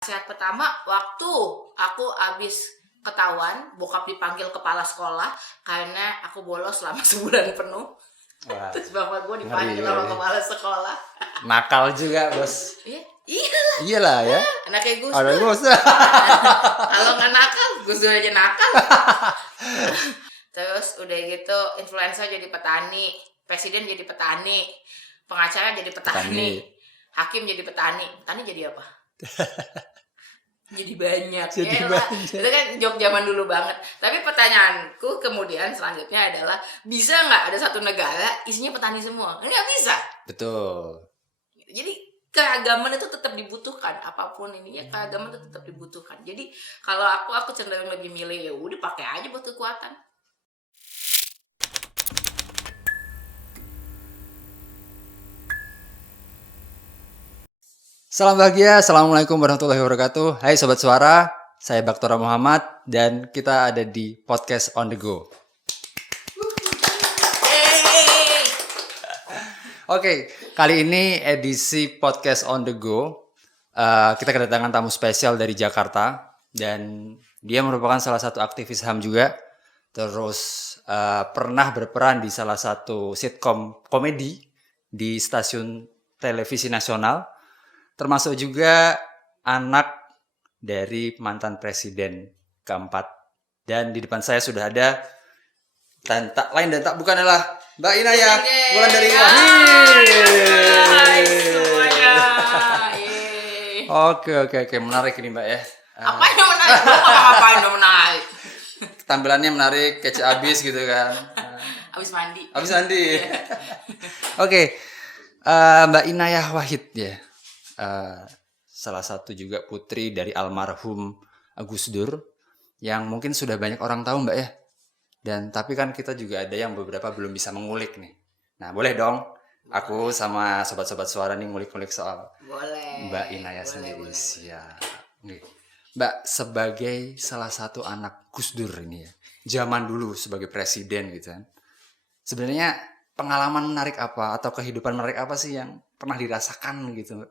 Nasihat pertama, waktu aku abis ketahuan, bokap dipanggil kepala sekolah karena aku bolos selama sebulan penuh. Wah, Terus bapak gue ngeri dipanggil ya. sama kepala sekolah. Nakal juga, Bos. Iya, Iyalah ya. anaknya Gus Ada Dur. Bos. Kalau nggak nakal, Gus Dur aja nakal. Terus udah gitu, influencer jadi petani, presiden jadi petani, pengacara jadi petani, hakim jadi petani. Petani jadi apa? Jadi banyak. Jadi Yaelah. banyak. Itu kan job zaman dulu banget. Tapi pertanyaanku kemudian selanjutnya adalah, bisa nggak ada satu negara isinya petani semua? Nggak bisa. Betul. Jadi keragaman itu tetap dibutuhkan, apapun ininya keragaman itu tetap dibutuhkan. Jadi kalau aku cenderung lebih milih ya udah pakai aja buat kekuatan. Salam bahagia, Assalamualaikum warahmatullahi wabarakatuh. Hai Sobat Suara, saya Baktora Muhammad dan kita ada di Podcast on the Go. Yeay. Oke, kali ini edisi Podcast on the Go. Kita kedatangan tamu spesial dari Jakarta dan dia merupakan salah satu aktivis HAM juga. Terus pernah berperan di salah satu sitkom komedi di stasiun televisi nasional. Termasuk juga anak dari mantan presiden keempat. Dan di depan saya sudah ada dan tak lain dan tak bukan adalah Mbak Inayah Wulandari Wahid. Hai semuanya. Yeay. Oke, menarik ini Mbak ya. Apa yang menarik? Gue ngapain udah menarik? Tampilannya menarik, kece abis gitu kan. Abis mandi. Oke, Mbak Inayah Wahid ya. Salah satu juga putri dari almarhum Gus Dur yang mungkin sudah banyak orang tahu Mbak ya. Dan tapi kan kita juga ada yang beberapa belum bisa mengulik nih. Nah boleh dong aku sama sobat-sobat suara nih ngulik-ngulik soal Mbak Inayah sendiri. Siap. Nih, Mbak sebagai salah satu anak Gus Dur ini ya, zaman dulu sebagai presiden gitu kan. Sebenarnya pengalaman menarik apa atau kehidupan menarik apa sih yang pernah dirasakan gitu?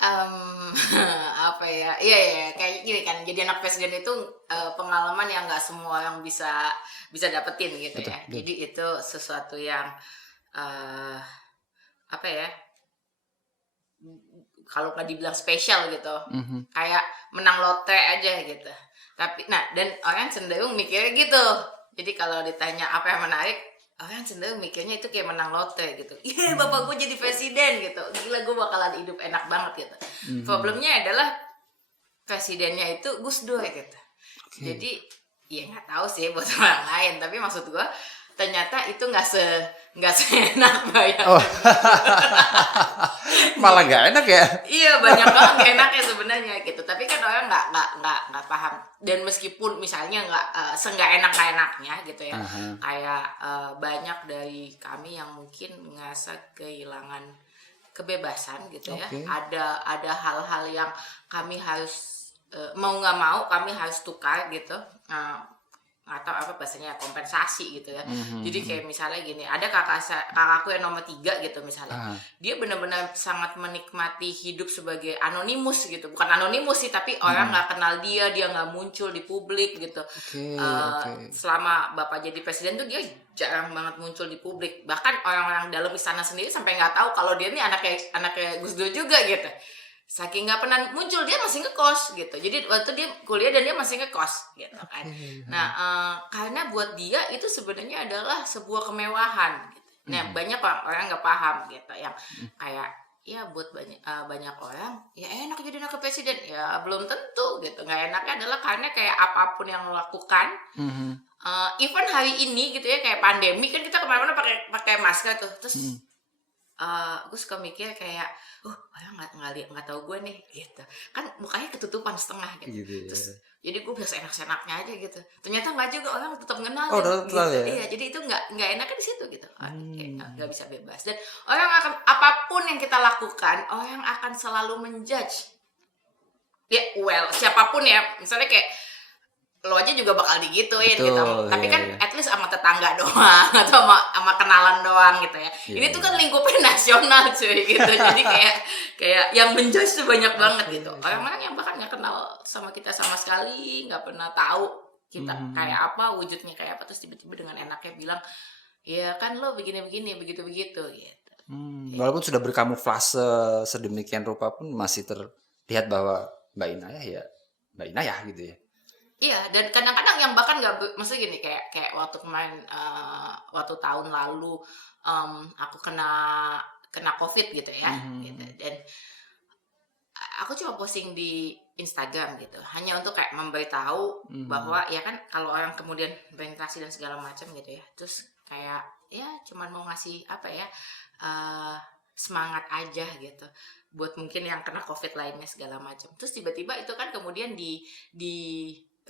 Apa ya? Iya, kayak gini kan. Jadi anak presiden itu pengalaman yang nggak semua orang bisa dapetin gitu ya. Betul. Jadi itu sesuatu yang apa ya? Kalau nggak dibilang spesial gitu, kayak menang lotre aja gitu. Tapi, dan orang cenderung mikirnya gitu. Jadi kalau ditanya apa yang menarik, orang cenderung mikirnya itu kayak menang lotre gitu. Iya, bapak gue jadi presiden gitu. Gila, gue bakalan hidup enak banget gitu. Problemnya adalah presidennya itu Gus Dur gitu. Jadi ya nggak tahu sih buat orang lain. Tapi maksud gue ternyata itu nggak seenak bayang. Malah nggak enak ya? Iya, banyak banget gak enaknya sebenarnya gitu. Tapi kan orang nggak paham. Dan meskipun misalnya nggak seenggak enak-enaknya gitu ya, kayak banyak dari kami yang mungkin ngerasa kehilangan kebebasan gitu ya. Ada hal-hal yang kami harus mau nggak mau kami harus tukar gitu. Atau apa bahasanya, kompensasi gitu ya. Jadi kayak misalnya gini, ada kakakku yang nomor 3 gitu misalnya. Dia benar-benar sangat menikmati hidup sebagai anonimus gitu. Bukan anonimus sih, tapi orang nggak kenal dia nggak muncul di publik gitu. Selama bapak jadi presiden tuh dia jarang banget muncul di publik. Bahkan orang-orang dalam istana sendiri sampai nggak tahu kalau dia nih anaknya Gus Dur juga gitu. Saking nggak pernah muncul, dia masih ngekos gitu. Jadi waktu dia kuliah dan dia masih ngekos gitu kan. Karena buat dia itu sebenarnya adalah sebuah kemewahan gitu. Nah, banyak orang nggak paham gitu, yang kayak ya buat banyak orang ya enak jadi anak presiden, ya belum tentu gitu. Nggak enaknya adalah karena kayak apapun yang lo lakukan, even hari ini gitu ya, kayak pandemi kan kita kemana-mana pakai masker tuh. Terus gue suka mikir kayak, orang nggak tahu gue nih gitu kan, mukanya ketutupan setengah gitu. Terus jadi gue biasa enak-enaknya aja gitu. Ternyata nggak juga, orang tetap kenal gitu. Ya? Iya, jadi itu nggak enaknya di situ gitu. Nggak bisa bebas, dan orang akan, apapun yang kita lakukan, orang akan selalu menjudge ya, siapapun ya. Misalnya kayak lo aja juga bakal digituin Betul, gitu. Tapi iya, kan iya. at least sama tetangga doang atau sama kenalan doang gitu ya. Iya, Ini tuh kan iya. lingkupnya nasional cuy gitu. Jadi kayak yang menjudge tuh banyak banget gitu. Orang-orang yang bahkan nggak kenal sama kita sama sekali, nggak pernah tahu kita kayak apa, wujudnya kayak apa, terus tiba-tiba dengan enaknya bilang, ya kan lo begini-begini, begitu-begitu gitu. Walaupun sudah berkamuflase sedemikian rupa pun masih terlihat bahwa Mbak Inayah ya Mbak Inayah gitu ya. Iya, dan kadang-kadang yang bahkan nggak, maksudnya gini, kayak waktu kemarin, waktu tahun lalu, aku kena COVID gitu ya, gitu. Dan aku cuma posting di Instagram gitu, hanya untuk kayak memberitahu bahwa ya kan kalau orang kemudian berinteraksi dan segala macam gitu ya, terus kayak ya cuman mau ngasih apa ya, semangat aja gitu buat mungkin yang kena COVID lainnya segala macam. Terus tiba-tiba itu kan kemudian di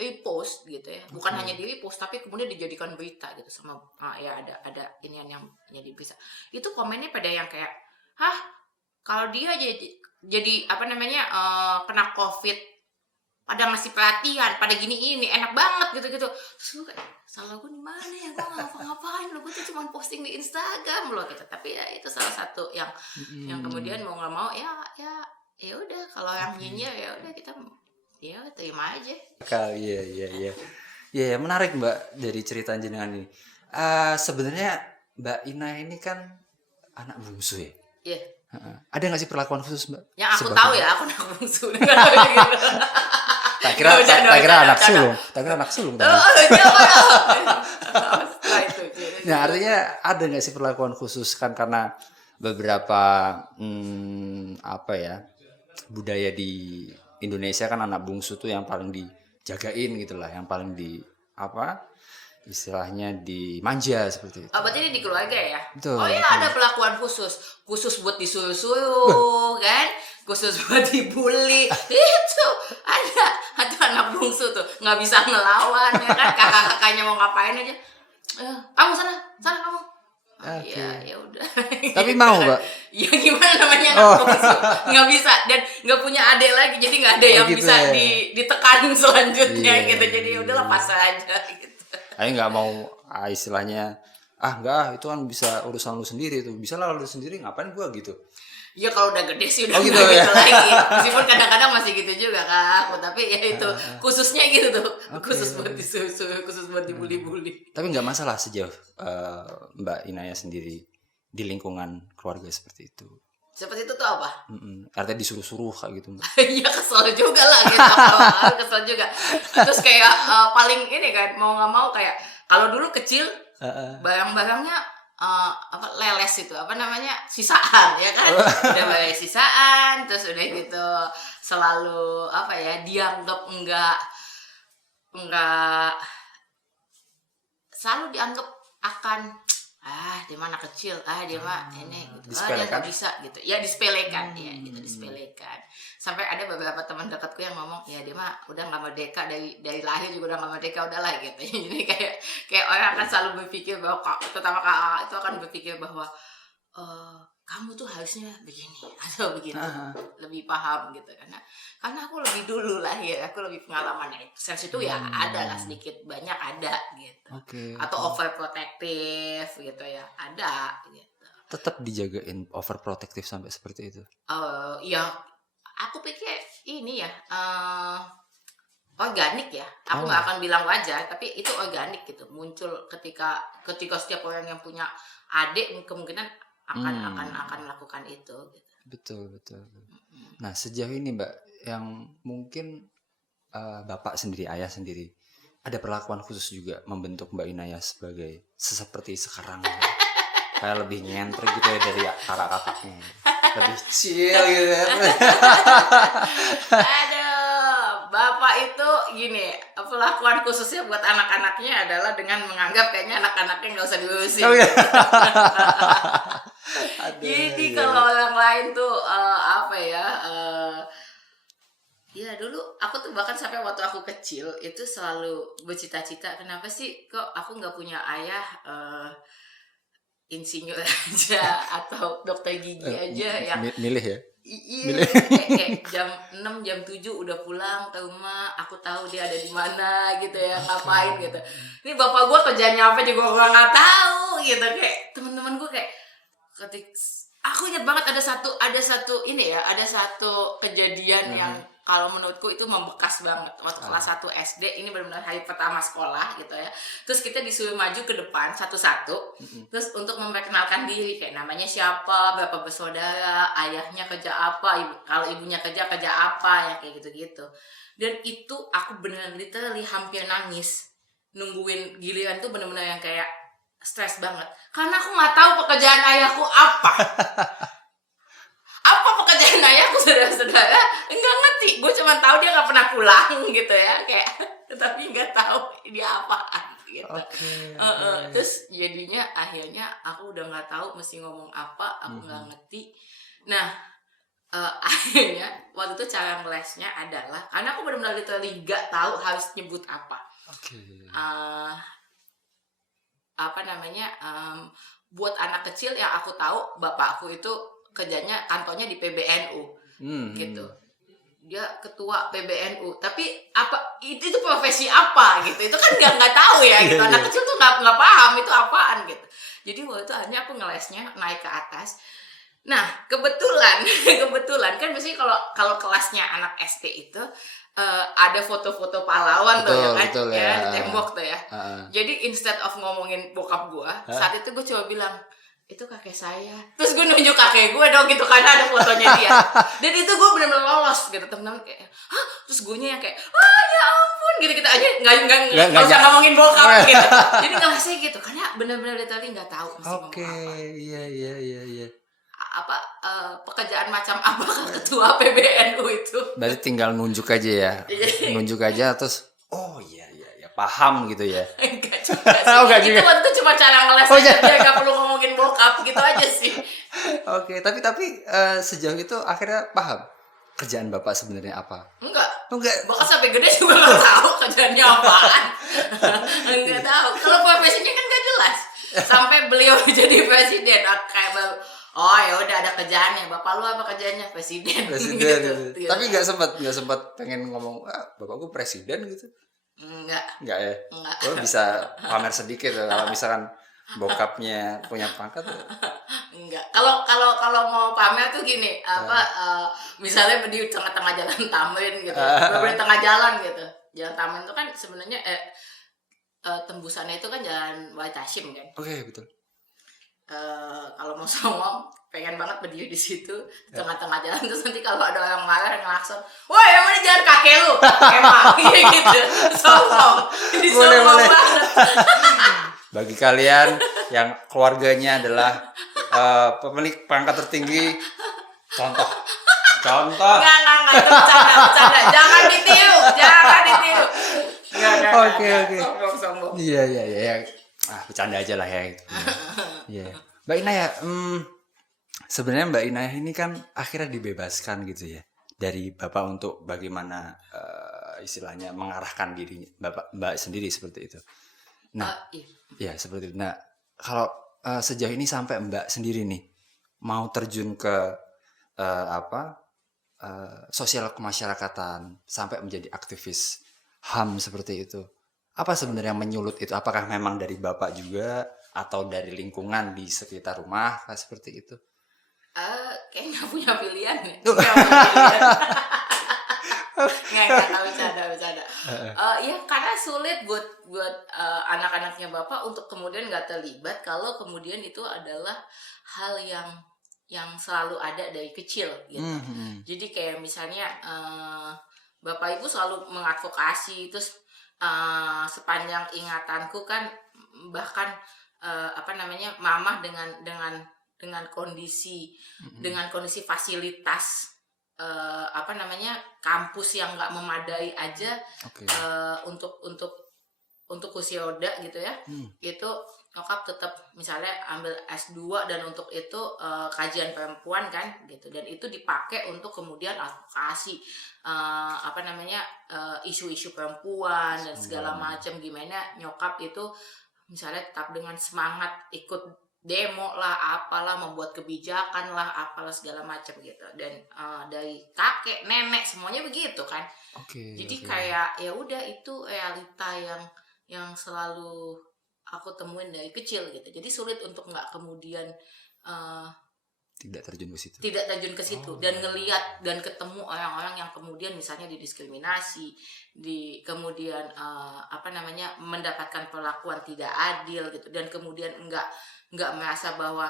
repost gitu ya, bukan hanya di repost tapi kemudian dijadikan berita gitu sama, ya ada inian yang jadi bisa. Itu komennya pada yang kayak, hah, kalau dia jadi apa namanya, kena COVID pada ngasih perhatian, pada gini ini enak banget gitu-gitu. Terus gue kayak, salah gue di mana ya, gue nggak ngapa-ngapain loh, gue tuh cuma posting di Instagram loh gitu. Tapi ya itu salah satu yang kemudian mau nggak mau ya udah, kalau yang nyinyir ya udah kita ya terima aja. Iya, iya, iya. Iya, ya, menarik Mbak dari cerita jenengan ini. Sebenarnya Mbak Ina ini kan anak bungsu ya. Iya. Ada nggak sih perlakuan khusus Mbak? Yang aku tahu ya, aku anak bungsu. Gitu. Tak kira anak sulung. Tak kira anak sulung. Setelah itu. Nah, artinya ada nggak sih perlakuan khusus kan karena beberapa apa ya budaya di Indonesia kan anak bungsu tuh yang paling dijagain gitulah, yang paling di apa istilahnya dimanja seperti itu. Oh, berarti ini di keluarga ya? Betul, Oh iya, betul. ada perlakuan khusus buat disuruh-suruh kan, khusus buat dibully. Itu ada anak bungsu tuh nggak bisa ngelawan ya kan, kakak-kakaknya mau ngapain aja, kamu sana kamu. Oke. Ya udah. Tapi mau Mbak? Ya gimana namanya anak bungsu, nggak bisa dan nggak punya adik lagi, jadi nggak ada yang gitu bisa ya. ditekan selanjutnya Iya, gitu. Jadi udahlah pasrah aja gitu. Ayo nggak mau istilahnya enggak itu kan bisa urusan lu sendiri tuh, bisa lah lu sendiri, ngapain gua gitu. Ya kalau udah gede sih udah Oh, gitu nggak ya. gitu lagi. Meskipun kadang-kadang masih gitu juga Kak. Tapi ya itu khususnya gitu tuh. Khusus buat disuruh, khusus buat dibully-bully. Tapi nggak masalah sejauh Mbak Inaya sendiri di lingkungan keluarga seperti itu. Seperti itu tuh apa? Artinya disuruh-suruh kayak gitu Mbak. Ya kesel juga lah gitu. Kesel juga. Terus kayak paling ini kan, mau nggak mau kayak kalau dulu kecil barang-barangnya apa leles itu, apa namanya, sisaan ya kan. Udah banyak sisaan, terus udah gitu selalu apa ya, dianggap enggak selalu dianggap akan dia mah anak kecil, dia mah ini gitu, dia nggak bisa gitu ya, disepelekan ya gitu, disepelekan. Sampai ada beberapa teman dekatku yang ngomong, ya dia mah udah nggak merdeka, dari lahir juga udah nggak merdeka, udahlah gitu. Jadi kayak orang akan selalu berpikir bahwa, terutama kakak itu akan berpikir bahwa kamu tuh harusnya begini atau begitu, lebih paham gitu, karena aku lebih dulu lahir, aku lebih pengalaman ya. Sense itu ya ada lah, sedikit banyak ada gitu. Atau overprotective gitu ya, ada gitu. Tetap dijagain overprotective sampai seperti itu. Ya aku pikir ini ya organik ya. Aku nggak akan bilang wajar, tapi itu organik gitu. Muncul ketika setiap orang yang punya adik kemungkinan akan melakukan itu gitu. Betul. Nah, sejauh ini Mbak yang mungkin Bapak sendiri, ayah sendiri, ada perlakuan khusus juga membentuk Mbak Inaya sebagai seperti sekarang gitu. Kayak lebih nyentrik gitu ya dari kakak-kakaknya. Lebih chill gitu ya. Aduh, Bapak itu gini, perlakuan khususnya buat anak-anaknya adalah dengan menganggap kayaknya anak-anaknya nggak usah diurusin. Oh, iya. Jadi kalau orang lain tuh apa ya, ya dulu aku tuh bahkan sampai waktu aku kecil itu selalu bercita-cita, kenapa sih kok aku nggak punya ayah insinyur aja atau dokter gigi aja yang milih ya. iya kayak jam 6 jam 7 udah pulang ke rumah, aku tahu dia ada di mana gitu ya, ngapain gitu. Ini bapak gue kerjanya apa juga gue nggak tahu gitu. Kayak teman-teman gue kayak aku ingat banget ada satu ini ya, ada satu kejadian yang kalau menurutku itu membekas banget waktu kelas 1 SD. Ini benar-benar hari pertama sekolah gitu ya. Terus kita disuruh maju ke depan satu-satu, terus untuk memperkenalkan diri, kayak namanya siapa, berapa bersaudara, ayahnya kerja apa, kalau ibunya kerja apa, ya kayak gitu-gitu. Dan itu aku benar-benar literally hampir nangis nungguin giliran tuh, benar-benar yang kayak stres banget karena aku nggak tahu pekerjaan ayahku apa. Apa pekerjaan ayahku, saudara-saudara, enggak ngerti. Gue cuma tahu dia nggak pernah pulang gitu ya, kayak tapi nggak tahu dia apaan gitu. Terus jadinya akhirnya aku udah nggak tahu mesti ngomong apa, aku nggak ngerti. Nah akhirnya waktu itu cara ngelesnya adalah karena aku benar-benar literally nggak tahu harus nyebut apa. Apa namanya, buat anak kecil yang aku tahu, bapakku itu kerjanya kantornya di PBNU gitu. Dia ketua PBNU, tapi apa itu profesi apa gitu, itu kan nggak tahu ya gitu. Anak kecil tuh nggak paham itu apaan gitu. Jadi waktu itu akhirnya aku ngelesnya naik ke atas. Nah kebetulan kan biasanya kalau kelasnya anak SD itu ada foto-foto pahlawan tuh ya kan, betul, ya di tembok tuh ya. Jadi instead of ngomongin bokap gue, saat itu gue coba bilang itu kakek saya. Terus gue nunjuk kakek gue dong gitu karena ada fotonya dia. Dan itu gue benar-benar lolos gitu. Temen-temen kayak, hah? Terus gue nya yang kayak, ya ampun gitu, kita aja nggak usah ngomongin bokap gitu. Jadi nggak sih gitu karena benar-benar literally nggak tahu mesti ngomong apa. Iya. Apa pekerjaan macam apa ketua PBNU itu. Berarti tinggal nunjuk aja ya. Nunjuk aja terus iya paham gitu ya. Enggak juga sih. Itu waktu itu cuma cara ngeles aja, nggak perlu ngomongin bokap gitu aja sih. Tapi sejauh itu akhirnya paham kerjaan bapak sebenarnya apa? Enggak. Bahkan sampai gede juga nggak tahu kerjaannya apaan. Enggak tahu. Kalau profesinya kan nggak jelas. Sampai beliau jadi presiden, kayak ya udah ada kerjaannya. Bapak lu apa kerjanya? Presiden. Gitu. Tapi nggak sempat pengen ngomong, bapak gue presiden gitu. Enggak ya. Lo bisa pamer sedikit kalau misalkan bokapnya punya pangkat. Enggak. Kalau mau pamer tuh gini, misalnya di tengah-tengah jalan Tamrin gitu. Di tengah jalan gitu. Jalan Tamrin itu kan sebenarnya tembusannya itu kan jalan Wahid Hasyim kan. Betul. Kalau mau songong pengen banget berdiri di situ di tengah-tengah jalan, terus nanti kalau ada orang marah yang ngelakson, wah yang mana jalan kakek lu, emang gitu, songong, ini songong banget. Bagi kalian yang keluarganya adalah pemilik pangkat tertinggi, contoh. Enggak, itu bercanda, jangan ditiru. Oke. Sombong. Iya. Bercanda aja lah ya. Iya. Mbak Inayah, sebenarnya Mbak Inayah ini kan akhirnya dibebaskan gitu ya dari bapak untuk bagaimana istilahnya mengarahkan dirinya Mbak sendiri seperti itu. Nah, iya seperti itu. Nah, kalau sejauh ini sampai Mbak sendiri nih mau terjun ke sosial kemasyarakatan sampai menjadi aktivis HAM seperti itu. Apa sebenarnya yang menyulut itu? Apakah memang dari bapak juga atau dari lingkungan di sekitar rumah seperti itu? Kayak nggak punya pilihan ya. Nggak bercanda. Ya karena sulit buat anak-anaknya bapak untuk kemudian nggak terlibat kalau kemudian itu adalah hal yang selalu ada dari kecil gitu. Jadi kayak misalnya bapak ibu selalu mengadvokasi, terus sepanjang ingatanku kan bahkan mamah dengan kondisi fasilitas kampus yang nggak memadai aja untuk usia roda gitu ya. Itu nyokap tetap misalnya ambil S2 dan untuk itu kajian perempuan kan gitu, dan itu dipakai untuk kemudian advokasi isu-isu perempuan dan segala macam, gimana nyokap itu misalnya tetap dengan semangat ikut demo lah, apalah, membuat kebijakan lah, apalah segala macam gitu. Dan dari kakek, nenek semuanya begitu kan. Jadi kayak ya udah, itu realita yang selalu aku temuin dari kecil gitu. Jadi sulit untuk nggak kemudian tidak terjun ke situ. Dan ngelihat dan ketemu orang-orang yang kemudian misalnya didiskriminasi, kemudian mendapatkan perlakuan tidak adil gitu, dan kemudian nggak merasa bahwa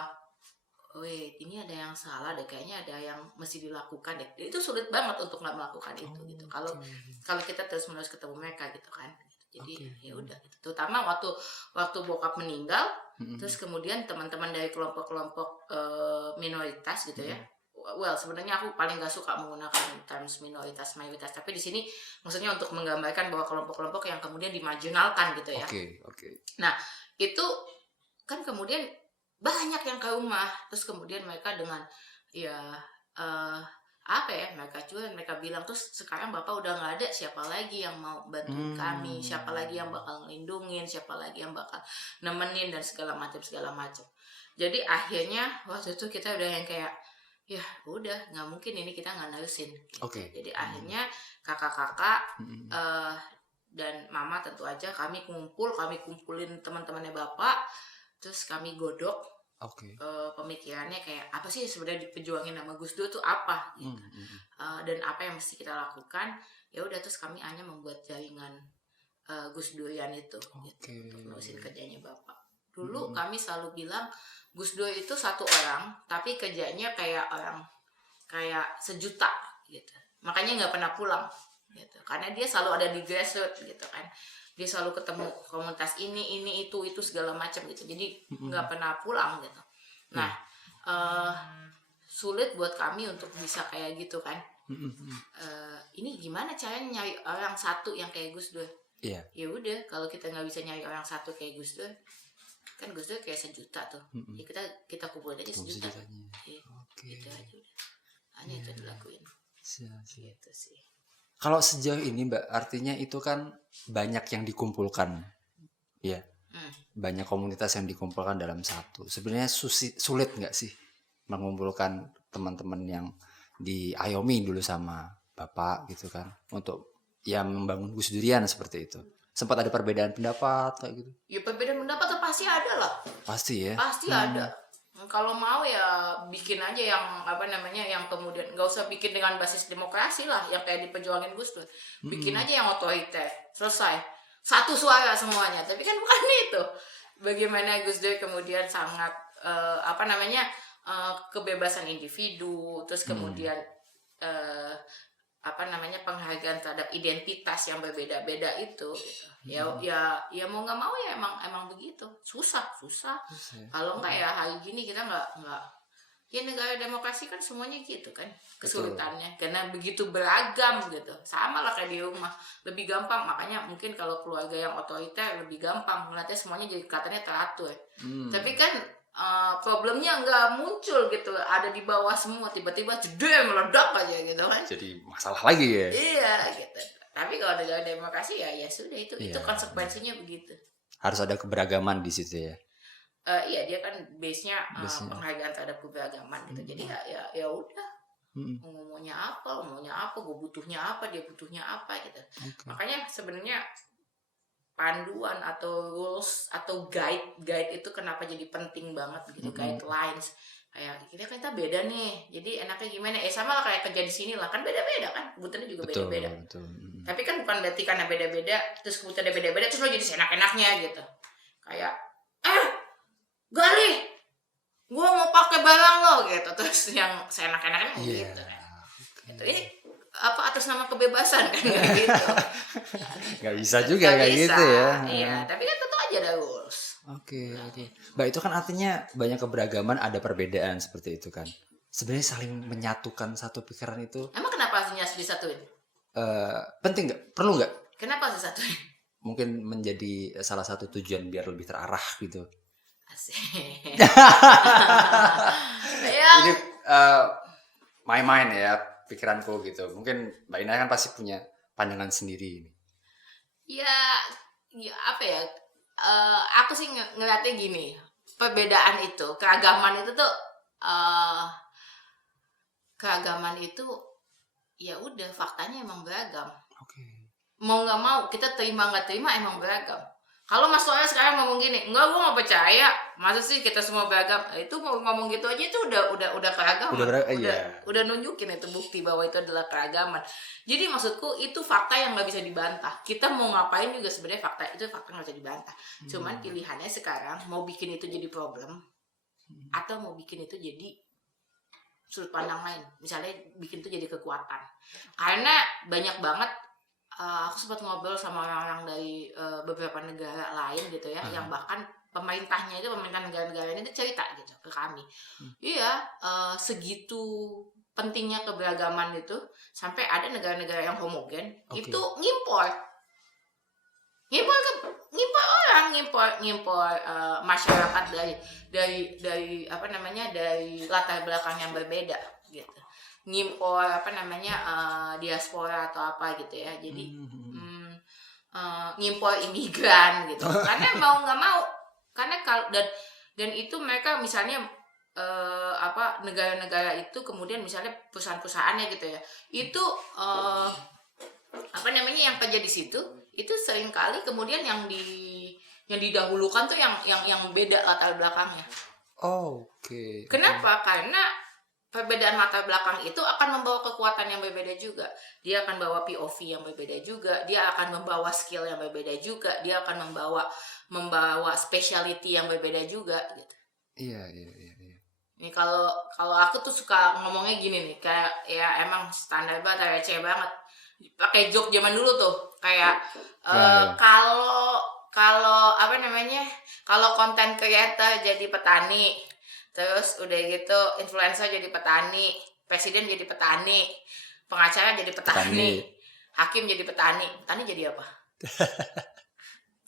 weh, ini ada yang salah deh, kayaknya ada yang mesti dilakukan deh. Itu sulit banget untuk nggak melakukan itu gitu. Kalau kita terus menerus ketemu mereka gitu kan. Jadi ya udah gitu. Terutama waktu bokap meninggal, terus kemudian teman-teman dari kelompok-kelompok minoritas gitu ya. Well, sebenarnya aku paling nggak suka menggunakan terms minoritas mayoritas, tapi di sini maksudnya untuk menggambarkan bahwa kelompok-kelompok yang kemudian dimarginalkan gitu ya. Nah, itu kan kemudian banyak yang ke rumah, terus kemudian mereka dengan mereka cuan, mereka bilang, terus sekarang bapak udah nggak ada, siapa lagi yang mau bantuin kami, siapa lagi yang bakal ngelindungin, siapa lagi yang bakal nemenin dan segala macam. Jadi akhirnya waktu itu kita udah yang kayak ya udah, nggak mungkin ini kita nggak nerusin gitu. Jadi akhirnya kakak-kakak dan mama tentu aja kami kumpulin teman-temannya bapak, terus kami godok pemikirannya kayak apa sih sebenarnya diperjuangin sama Gus Dur tuh apa gitu. Dan apa yang mesti kita lakukan. Ya udah, terus kami hanya membuat jaringan Gus Durian itu gitu, untuk nerusin kerjanya bapak. Dulu kami selalu bilang Gus Dur itu satu orang tapi kerjanya kayak sejuta gitu, makanya nggak pernah pulang gitu, karena dia selalu ada di grassroots gitu kan. Dia selalu ketemu komunitas ini itu segala macam gitu, jadi nggak pernah pulang gitu. Nah, sulit buat kami untuk bisa kayak gitu kan. Ini gimana caranya nyari orang satu yang kayak Gus Dur? Ya udah, kalau kita nggak bisa nyari orang satu kayak Gus Dur, kan Gus Dur kayak sejuta tuh, ya kita kumpulin aja sejuta. Gitu aja udah, hanya itu dilakuin. Gitu sih. Kalau sejauh ini Mbak, artinya itu kan banyak yang dikumpulkan, ya, banyak komunitas yang dikumpulkan dalam satu. Sebenarnya sulit nggak sih mengumpulkan teman-teman yang diayomi dulu sama Bapak gitu kan, untuk ya membangun Gus Durian seperti itu? Sempat ada perbedaan pendapat kayak gitu? Ya perbedaan pendapat pasti ada lah. Pasti ya. Pasti ada. Kalau mau ya bikin aja yang yang kemudian nggak usah bikin dengan basis demokrasi lah, yang kayak diperjuangin Gus Dur. Bikin aja yang otoriter, selesai, satu suara semuanya. Tapi kan bukan itu. Bagaimana Gus Dur kemudian sangat kebebasan individu, terus kemudian penghargaan terhadap identitas yang berbeda-beda itu gitu. Ya mau nggak mau ya emang begitu, susah. Kalau nggak ya hari gini kita nggak ya, negara demokrasi kan semuanya gitu kan kesulitannya. Betul. Karena begitu beragam gitu, sama lah kayak di rumah, lebih gampang. Makanya mungkin kalau keluarga yang otoriter lebih gampang melihatnya semuanya jadi katanya teratur. Tapi kan problemnya nggak muncul gitu, ada di bawah semua, tiba-tiba jedem meledak aja gitu kan, jadi masalah lagi ya. Iya gitu. Tapi kalau negara demokrasi ya sudah, itu konsekuensinya begitu. Harus ada keberagaman di situ ya. Iya, dia kan base-nya penghargaan terhadap keberagaman gitu. Jadi ya udah, maunya apa, gue butuhnya apa, dia butuhnya apa gitu. Makanya sebenarnya panduan atau rules atau guide itu kenapa jadi penting banget gitu, guidelines. Kayak kita beda nih, jadi enaknya gimana? Sama lah kayak kerja di sini lah, kan beda-beda kan, kebutuhannya juga beda-beda. Tapi kan bukan berarti karena beda-beda terus kebutuhannya beda-beda terus lo jadi seenak-enaknya gitu. Kayak Gali, gue mau pakai barang lo gitu, terus yang seenak-enaknya gitu kan. Gitu. Ini atas nama kebebasan kan, nggak gitu. Nggak bisa juga kayak gitu ya. Iya, tapi kan tentu aja ada rules. Oke. Mbak, itu kan artinya banyak keberagaman, ada perbedaan seperti itu kan. Sebenarnya saling menyatukan satu pikiran itu. Emang kenapa harusnya disatuin? Penting nggak? Perlu nggak? Kenapa harus disatuin? Mungkin menjadi salah satu tujuan biar lebih terarah gitu. Asik. Ini my mind ya, pikiranku gitu. Mungkin Mbak Ina kan pasti punya pandangan sendiri ini. Ya apa ya? Aku sih ngeliatnya gini. perbedaan itu, keragaman itu ya udah faktanya emang beragam. Mau nggak mau kita terima nggak terima emang beragam. Kalau Mas Toya sekarang ngomong gini, enggak, gue nggak percaya, masa sih kita semua beragam? Itu mau ngomong gitu aja itu udah keragaman, udah nunjukin itu bukti bahwa itu adalah keragaman. Jadi maksudku itu fakta yang nggak bisa dibantah. Kita mau ngapain juga sebenarnya fakta nggak bisa dibantah. Cuman pilihannya sekarang mau bikin itu jadi problem atau mau bikin itu jadi sudut pandang lain. Misalnya bikin itu jadi kekuatan. Karena banyak banget. Aku sempat ngobrol sama orang-orang dari beberapa negara lain gitu ya, yang bahkan pemerinah negara-negara ini tuh cerita gitu ke kami. Iya, segitu pentingnya keberagaman itu sampai ada negara-negara yang homogen itu ngimpor masyarakat dari apa namanya, dari latar belakang yang berbeda gitu. Ngimpor diaspora atau apa gitu ya, jadi ngimpor imigran gitu karena mau nggak mau, karena dan itu mereka misalnya negara-negara itu kemudian misalnya perusahaan-perusahaannya gitu ya, itu yang kerja di situ itu seringkali kemudian yang didahulukan tuh yang beda latar belakangnya. Kenapa? Karena perbedaan latar belakang itu akan membawa kekuatan yang berbeda juga. Dia akan bawa POV yang berbeda juga. Dia akan membawa skill yang berbeda juga. Dia akan membawa speciality yang berbeda juga gitu. Iya. Nih kalau aku tuh suka ngomongnya gini nih, kayak ya emang standar banget, receh banget. Pakai joke zaman dulu tuh, kayak kalau konten creator jadi petani, terus udah gitu influencer jadi petani, presiden jadi petani, pengacara jadi petani, hakim jadi petani jadi apa?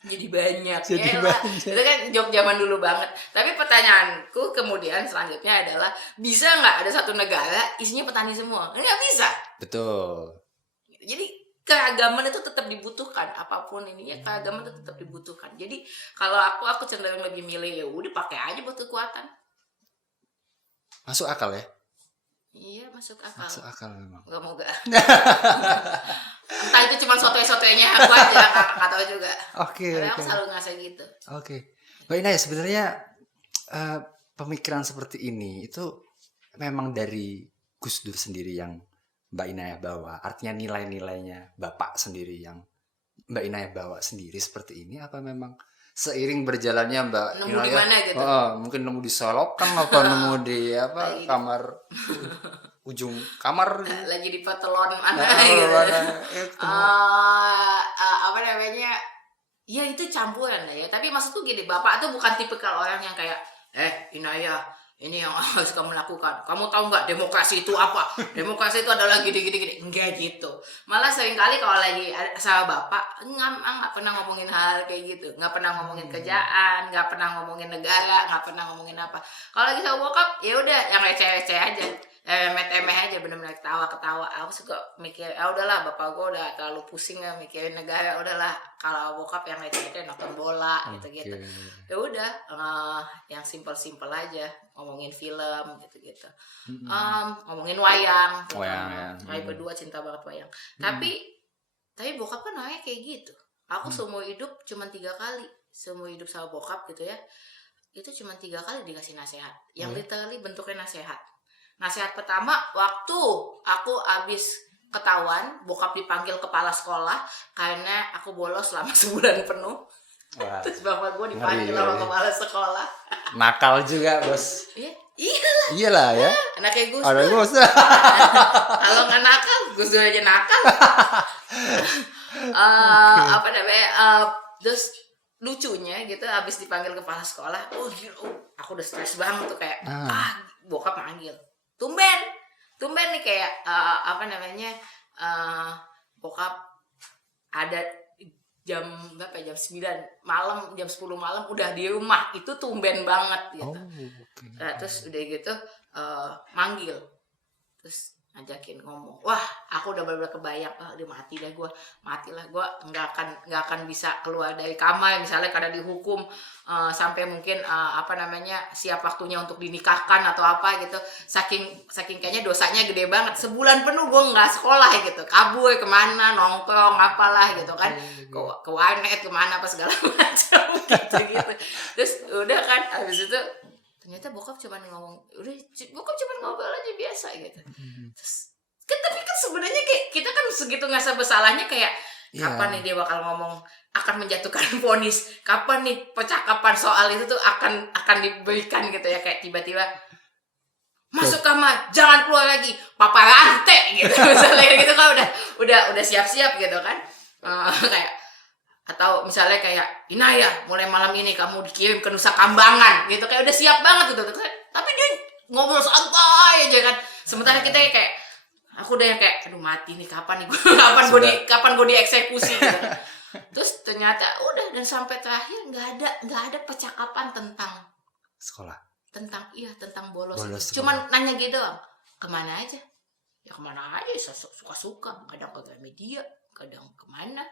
Jadi banyak. Itu kan joke zaman dulu banget. Tapi pertanyaanku kemudian selanjutnya adalah, bisa nggak ada satu negara isinya petani semua? Nggak bisa. Betul. Jadi keragaman itu tetap dibutuhkan, apapun ininya keragaman itu tetap dibutuhkan. Jadi kalau aku cenderung lebih milih ya udah pakai aja buat kekuatan. Masuk akal ya? Iya, masuk akal. Masuk akal memang. Moga-moga. Entah itu cuma sotoy-sotoynya aku aja, nggak tahu juga. Karena aku selalu ngasih gitu. Mbak Inaya, sebenarnya pemikiran seperti ini itu memang dari Gus Dur sendiri yang Mbak Inaya bawa. Artinya nilai-nilainya Bapak sendiri yang Mbak Inaya bawa sendiri seperti ini, apa memang seiring berjalannya Mbak nemu di mana gitu? Mungkin nemu di selokan apa nemu di kamar ujung kamar lagi di patelon mana gitu. Ya itu campuran lah ya. Tapi maksudku gini, Bapak tuh bukan tipikal orang yang kayak Inaya, ini yang harus kamu lakukan. Kamu tahu nggak demokrasi itu apa? Demokrasi itu adalah gini. Enggak gitu. Malah seringkali kalau lagi sama Bapak nggak pernah ngomongin hal kayak gitu. Nggak pernah ngomongin kerjaan, nggak pernah ngomongin negara, nggak pernah ngomongin apa. Kalau lagi sama bokap ya udah yang receh-receh aja. Remeh-temeh aja, bener-bener ketawa-ketawa. Aku suka mikir, udahlah bapak gue udah terlalu pusing ya mikirin negara, udahlah kalau bokap yang receh-receh nonton bola gitu-gitu. Ya udah, yang simpel-simpel aja, ngomongin film gitu-gitu. Ngomongin wayang. Kami berdua cinta banget wayang. Tapi bokap kan orangnya kayak gitu. Aku seumur hidup cuma 3 kali, seumur hidup sama bokap gitu ya. Itu cuma 3 kali dikasih nasihat, yang literally bentuknya nasihat. Nasihat pertama waktu aku abis ketahuan bokap dipanggil kepala sekolah karena aku bolos selama sebulan penuh. Terus bapak gue dipanggil sama kepala sekolah. Nakal juga bos. Iyalah ya. Anaknya Gus Dur. Kalau nggak nakal, Gus Dur aja nakal. Terus lucunya gitu abis dipanggil kepala sekolah, aku udah stres banget tuh kayak bokap manggil. Tumben nih kayak bokap ada jam berapa, jam 9 malam, jam 10 malam udah di rumah, itu tumben banget gitu. Terus udah gitu manggil, terus ngajakin ngomong, wah aku udah bener-bener kebayang, udah matilah gue, nggak akan bisa keluar dari kamar misalnya karena dihukum sampai mungkin siap waktunya untuk dinikahkan atau apa gitu, saking kayaknya dosanya gede banget, sebulan penuh gue nggak sekolah gitu, kabur kemana, nongkrong apalah gitu kan, ke warnet kemana apa segala macam gitu. Terus udah kan habis itu ternyata bokap cuma ngobrol aja biasa gitu. Terus tapi kan sebenarnya kayak kita kan segitu nggak bersalahnya, kayak kapan nih dia bakal ngomong akan menjatuhkan vonis, kapan nih percakapan soal itu tuh akan diberikan gitu ya, kayak tiba-tiba masuk kamar jangan keluar lagi, papa rantai gitu misalnya gitu kan, udah siap-siap gitu kan. Kayak atau misalnya kayak Inaya mulai malam ini kamu dikirim ke Nusa Kambangan gitu, kayak udah siap banget gitu, tapi dia ngobrol santai aja kan, sementara kita kayak aku udah yang kayak aduh mati nih, kapan gue dieksekusi gitu. Terus ternyata udah, dan sampai terakhir nggak ada percakapan tentang sekolah, tentang bolos. Cuman nanya gitu doang, kemana aja ya, kemana aja suka-suka, kadang ke media, kadang kemana,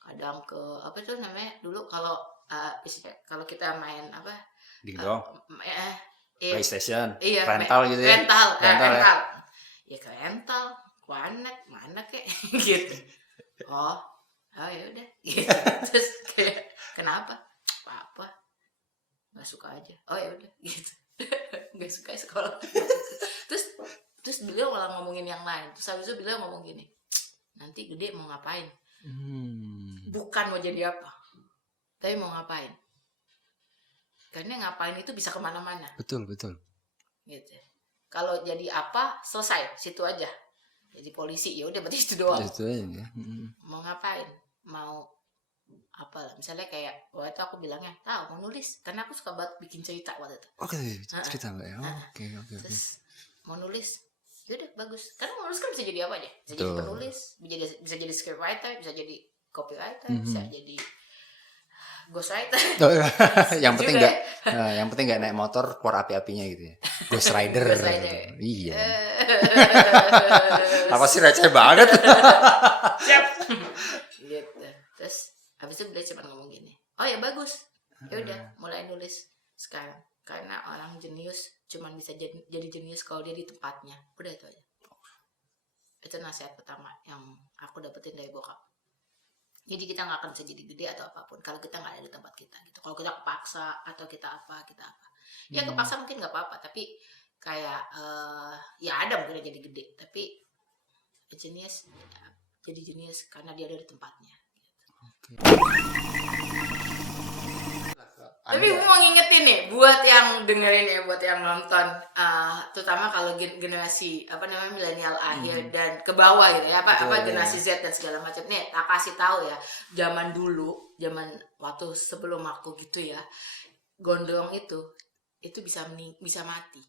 kadang ke apa tuh namanya dulu kalau kita main apa dingdong, PlayStation, iya, rental gitu ya, rental. Ya ke rental, warnet, mana kek gitu. Oh ya udah gitu. Terus kayak kenapa? Apa nggak suka aja. Oh ya udah gitu. Nggak suka sekolah. terus beliau malah ngomongin yang lain. Terus habis itu beliau ngomong gini, nanti gede mau ngapain? Bukan mau jadi apa, tapi mau ngapain. Karena ngapain itu bisa kemana-mana. Betul Gitu. Kalau jadi apa selesai situ aja. Jadi polisi ya udah berarti itu doang. itu aja ya. Mau ngapain, mau apa lah, misalnya kayak waktu itu aku bilangnya mau nulis, karena aku suka banget bikin cerita waktu itu. Oke, cerita mbak ya. Oke. Terus mau nulis, yaudah bagus, karena menulis kan bisa jadi apa aja, bisa jadi penulis, bisa jadi scriptwriter, bisa jadi copywriter, bisa jadi ghostwriter. yang penting nggak naik motor keluar api-apinya gitu ya. Ghost Rider. Iya. Apa sih receh banget. Siap. Gitu. Terus habis itu beliau cuma ngomong gini, oh ya bagus, ya udah mulai nulis sekarang, karena orang jenius cuma bisa jadi jenius kalau dia di tempatnya, udah itu aja. Itu nasihat pertama yang aku dapetin dari bokap. Jadi kita nggak akan bisa jadi gede atau apapun kalau kita nggak ada di tempat kita gitu. Kalau kita kepaksa atau kita apa, ya kepaksa mungkin nggak apa-apa, tapi kayak ya ada mungkin jadi gede, tapi jenius jadi jenius karena dia ada di tempatnya. Gitu. Tapi gue mau ngingetin nih buat yang dengerin ya, buat yang nonton, terutama kalau generasi milenial akhir dan ke bawah gitu ya, generasi Z dan segala macam. Nih tak kasih tahu ya, zaman waktu sebelum aku gitu ya, gondrong itu bisa mati.